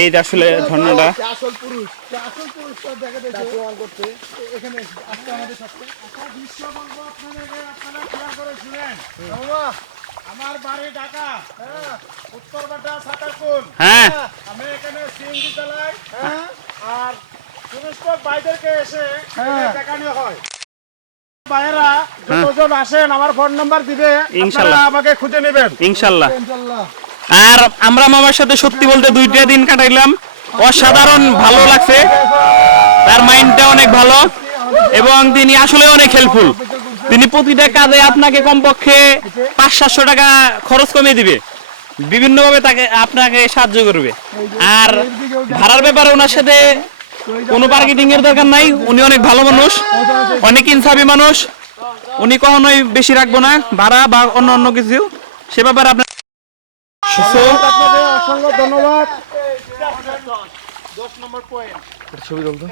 এই যে আসলে ঝর্ণাটা আসল পুরুষ দেখা যাচ্ছে প্রমাণ করতে এখানে আজকে আমাদের সাথে একটা দৃশ্য বলবো আপনাদেরকে, আপনারা খেয়াল করে শুনেন। আমার বাড়ি ঢাকা, উত্তরবাটা ছাতারপুল। হ্যাঁ আমি এখানে সিএনজি চালাই, আর সমস্ত বাইদেরকে এসে দেখানো হয়। ভাইয়েরা যতজন আসেন আমার ফোন নাম্বার দিবে, ইনশাআল্লাহ আমাকে খুঁজে নেবেন ইনশাআল্লাহ। আর আমরা মামার সাথে সত্যি বলতে 2টা দিন কাটাইলাম, অসাধারণ ভালো লাগছে। তার মাইন্ডটা অনেক ভালো এবং তিনি আসলে অনেক হেল্পফুল। তিনি প্রতিটা কাজে আপনাকে কমপক্ষে 500-700 টাকা খরচ কমিয়ে দিবে, বিভিন্নভাবে তাকে আপনাকে সাহায্য করবে। আর ভাড়ার ব্যাপারে ওনার সাথে কোনো মার্কেটিং এর দরকার নাই, উনি অনেক ভালো মানুষ, অনেক ইনসাফি মানুষ। উনি কখনোই বেশি রাখবো না ভাড়া বা অন্য কিছু, সে ব্যাপারে আপনার অসংখ্য ধন্যবাদ। 10 নম্বর পয়েন্ট ছবি তুলতো।